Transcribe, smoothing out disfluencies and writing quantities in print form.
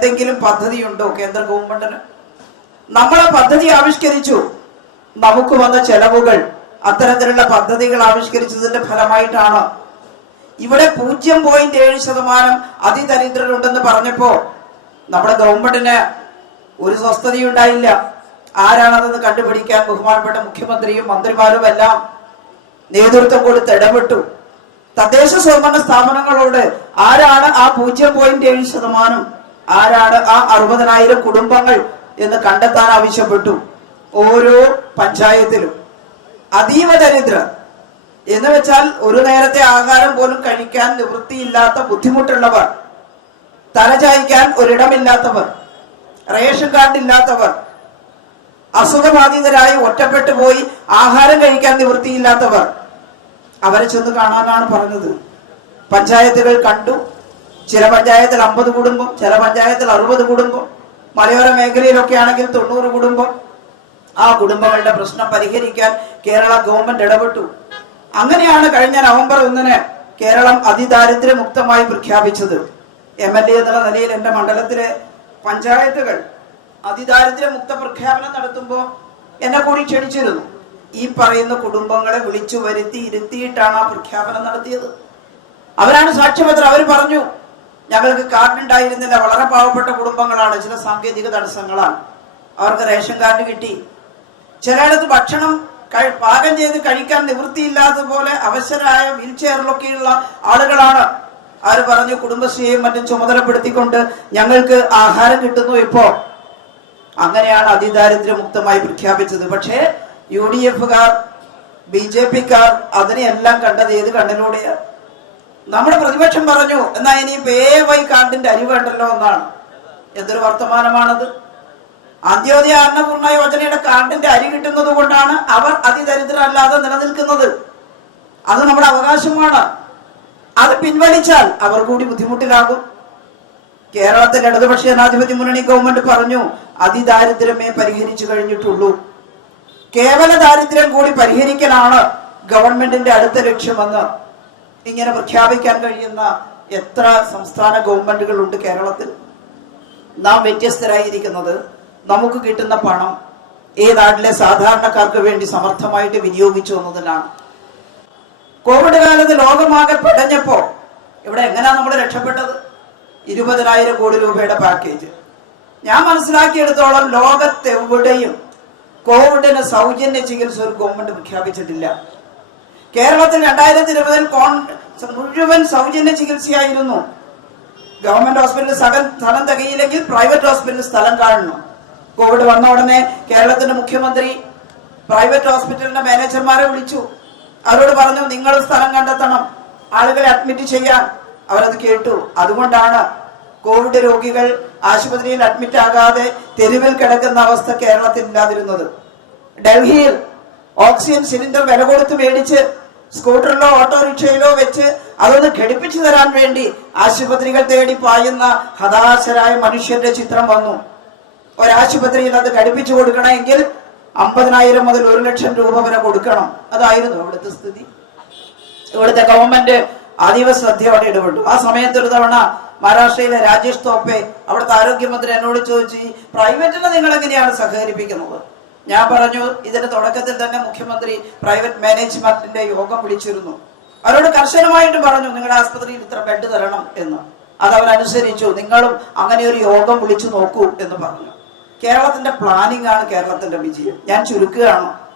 എന്തെങ്കിലും പദ്ധതിയുണ്ടോ കേന്ദ്ര ഗവൺമെന്റിന്? നമ്മളെ പദ്ധതി ആവിഷ്കരിച്ചു, നമുക്ക് വന്ന ചെലവുകൾ അത്തരത്തിലുള്ള പദ്ധതികൾ ആവിഷ്കരിച്ചതിന്റെ ഫലമായിട്ടാണ്. ഇവിടെ 0.7% അതിദരിദ്രരുണ്ടെന്ന് പറഞ്ഞപ്പോ നമ്മുടെ ഗവൺമെന്റിന് ഒരു സ്വസ്ഥതയുണ്ടായില്ല. ആരാണതെന്ന് കണ്ടുപിടിക്കാൻ ബഹുമാനപ്പെട്ട മുഖ്യമന്ത്രിയും മന്ത്രിമാരും എല്ലാം നേതൃത്വം കൊടുത്ത് ഇടപെട്ടു. തദ്ദേശ സ്വയംഭരണ സ്ഥാപനങ്ങളോട് ആരാണ് ആ 0.7%, ആരാണ് ആ 60,000 കുടുംബങ്ങൾ എന്ന് കണ്ടെത്താൻ ആവശ്യപ്പെട്ടു. ഓരോ പഞ്ചായത്തിലും അതീവ ദരിദ്രർ എന്ന് വെച്ചാൽ ഒരു നേരത്തെ ആഹാരം പോലും കഴിക്കാൻ നിവൃത്തിയില്ലാത്ത ബുദ്ധിമുട്ടുള്ളവർ, തലചായ്ക്കാൻ ഒരിടമില്ലാത്തവർ, റേഷൻ കാർഡ് ഇല്ലാത്തവർ, അസുഖബാധിതരായി ഒറ്റപ്പെട്ടു പോയി ആഹാരം കഴിക്കാൻ നിവൃത്തിയില്ലാത്തവർ, അവരെ ചെന്ന് കാണാനാണ് പറഞ്ഞത്. പഞ്ചായത്തുകൾ കണ്ടു. ചില പഞ്ചായത്തിൽ 50 കുടുംബം, ചില പഞ്ചായത്തിൽ 60 കുടുംബം, മലയോര മേഖലയിലൊക്കെ ആണെങ്കിൽ 90 കുടുംബം. ആ കുടുംബങ്ങളുടെ പ്രശ്നം പരിഹരിക്കാൻ കേരള ഗവൺമെന്റ് ഇടപെട്ടു. അങ്ങനെയാണ് കഴിഞ്ഞ നവംബർ 1 കേരളം അതിദാരിദ്ര്യമുക്തമായി പ്രഖ്യാപിച്ചത്. MLA എന്നുള്ള നിലയിൽ എന്റെ മണ്ഡലത്തിലെ പഞ്ചായത്തുകൾ അതിദാരിദ്ര്യമുക്ത പ്രഖ്യാപനം നടത്തുമ്പോൾ എന്നെ കൂടി ക്ഷണിച്ചിരുന്നു. ഈ പറയുന്ന കുടുംബങ്ങളെ വിളിച്ചു വരുത്തി ഇരുത്തിയിട്ടാണ് ആ പ്രഖ്യാപനം നടത്തിയത്. അവരാണ് സാക്ഷ്യപത്രം. അവർ പറഞ്ഞു, ഞങ്ങൾക്ക് കാർഡ് ഉണ്ടായിരുന്നില്ല, വളരെ പാവപ്പെട്ട കുടുംബങ്ങളാണ്, ചില സാങ്കേതിക തടസ്സങ്ങളാണ്, അവർക്ക് റേഷൻ കാർഡ് കിട്ടി. ചിലയിടത്ത് ഭക്ഷണം പാകം ചെയ്ത് കഴിക്കാൻ നിവൃത്തിയില്ലാത്തതുപോലെ അവശരായ വീൽ ചെയറിലൊക്കെയുള്ള ആളുകളാണ്. അവർ പറഞ്ഞു, കുടുംബശ്രീയും മറ്റും ചുമതലപ്പെടുത്തിക്കൊണ്ട് ഞങ്ങൾക്ക് ആഹാരം കിട്ടുന്നു ഇപ്പോ. അങ്ങനെയാണ് അതിദാരിദ്ര്യമുക്തമായി പ്രഖ്യാപിച്ചത്. പക്ഷേ UDF-കാർ, BJP-കാർ അതിനെയെല്ലാം കണ്ടത് ഏത് കണ്ണിലൂടെയാണ്? നമ്മുടെ പ്രതിപക്ഷം പറഞ്ഞു, എന്നാ ഇനി PAY കാർഡിന്റെ അരി വേണ്ടല്ലോ എന്നാണ്. എന്തൊരു വർത്തമാനമാണത്! അന്ത്യോദയ അന്നപൂർണ യോജനയുടെ കാർഡിന്റെ അരി കിട്ടുന്നത് കൊണ്ടാണ് അവർ അതിദരിദ്രരല്ലാതെ നിലനിൽക്കുന്നത്. അത് നമ്മുടെ അവകാശമാണ്. അത് പിൻവലിച്ചാൽ അവർ കൂടി ബുദ്ധിമുട്ടിലാകും. കേരളത്തിൽ ഇടതുപക്ഷ ജനാധിപത്യ മുന്നണി ഗവൺമെന്റ് പറഞ്ഞു, അതിദാരിദ്ര്യമേ പരിഹരിച്ചു കഴിഞ്ഞിട്ടുള്ളൂ, കേവല ദാരിദ്ര്യം കൂടി പരിഹരിക്കലാണ് ഗവൺമെന്റിന്റെ അടുത്ത ലക്ഷ്യമെന്ന് ഇങ്ങനെ പ്രഖ്യാപിക്കാൻ കഴിയുന്ന എത്ര സംസ്ഥാന ഗവൺമെന്റുകളുണ്ട് കേരളത്തിൽ? നാം വ്യത്യസ്തരായിരിക്കുന്നത് നമുക്ക് കിട്ടുന്ന പണം ഈ നാട്ടിലെ സാധാരണക്കാർക്ക് വേണ്ടി സമർത്ഥമായിട്ട് വിനിയോഗിച്ചു എന്നതിലാണ്. കോവിഡ് കാലത്ത് ലോകമാകെ പെടഞ്ഞപ്പോ ഇവിടെ എങ്ങനെയാ നമ്മൾ രക്ഷപ്പെട്ടത്? 20,000 കോടി രൂപയുടെ പാക്കേജ്. ഞാൻ മനസ്സിലാക്കിയെടുത്തോളം ലോകത്തെവിടെയും കോവിഡിന് സൗജന്യ ചികിത്സ ഒരു ഗവൺമെന്റ് പ്രഖ്യാപിച്ചിട്ടില്ല. കേരളത്തിൽ 2020 മുഴുവൻ സൗജന്യ ചികിത്സയായിരുന്നു. ഗവൺമെന്റ് ഹോസ്പിറ്റലിൽ സ്ഥലം തികയില്ലെങ്കിൽ പ്രൈവറ്റ് ഹോസ്പിറ്റലിൽ സ്ഥലം കാണണം. കോവിഡ് വന്ന ഉടനെ കേരളത്തിന്റെ മുഖ്യമന്ത്രി പ്രൈവറ്റ് ഹോസ്പിറ്റലിന്റെ മാനേജർമാരെ വിളിച്ചു. അവരോട് പറഞ്ഞു, നിങ്ങൾ സ്ഥലം കണ്ടെത്തണം, ആളുകളെ അഡ്മിറ്റ് ചെയ്യാൻ. അവരത് കേട്ടു. അതുകൊണ്ടാണ് കോവിഡ് രോഗികൾ ആശുപത്രിയിൽ അഡ്മിറ്റ് ആകാതെ തെരുവിൽ കിടക്കുന്ന അവസ്ഥ കേരളത്തിൽ ഇല്ലാതിരുന്നത്. ഡൽഹിയിൽ ഓക്സിജൻ സിലിണ്ടർ വില കൊടുത്ത് മേടിച്ച് സ്കൂട്ടറിലോ ഓട്ടോറിക്ഷയിലോ വെച്ച് അതൊന്ന് ഘടിപ്പിച്ചു തരാൻ വേണ്ടി ആശുപത്രികൾ തേടി പായുന്ന ഹതാശരായ മനുഷ്യരുടെ ചിത്രം വന്നു. ഒരാശുപത്രിയിൽ അത് ഘടിപ്പിച്ചു കൊടുക്കണമെങ്കിൽ 50,000 മുതൽ 1 ലക്ഷം രൂപ വരെ കൊടുക്കണം. അതായിരുന്നു ഇവിടുത്തെ സ്ഥിതി. ഇവിടുത്തെ ഗവൺമെന്റ് അതീവ ശ്രദ്ധയോടെ ഇടപെട്ടു. ആ സമയത്ത് ഒരു തവണ മഹാരാഷ്ട്രയിലെ രാജേഷ് തോപ്പെ അവിടുത്തെ ആരോഗ്യമന്ത്രി എന്നോട് ചോദിച്ചു, ഈ പ്രൈവറ്റിനെ നിങ്ങൾ എങ്ങനെയാണ് സഹകരിപ്പിക്കുന്നത്? ഞാൻ പറഞ്ഞു, ഇതിന്റെ തുടക്കത്തിൽ തന്നെ മുഖ്യമന്ത്രി പ്രൈവറ്റ് മാനേജ്മെന്റിന്റെ യോഗം വിളിച്ചിരുന്നു. അവരോട് കർശനമായിട്ട് പറഞ്ഞു, നിങ്ങളുടെ ആസ്പത്രിയിൽ ഇത്ര ബെഡ് തരണം എന്ന്. അത് അവരനുസരിച്ചു. നിങ്ങളും അങ്ങനെ ഒരു യോഗം വിളിച്ചു നോക്കൂ എന്ന് പറഞ്ഞു. കേരളത്തിന്റെ പ്ലാനിംഗ് ആണ് കേരളത്തിന്റെ വിജയം. ഞാൻ ചുരുക്കുകയാണ്.